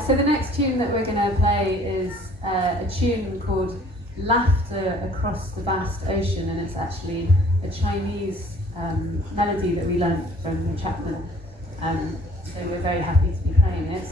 So the next tune that we're going to play is a tune called Laughter Across the Vast Ocean, and it's actually a Chinese melody that we learnt from Chapman. So we're very happy to be playing it.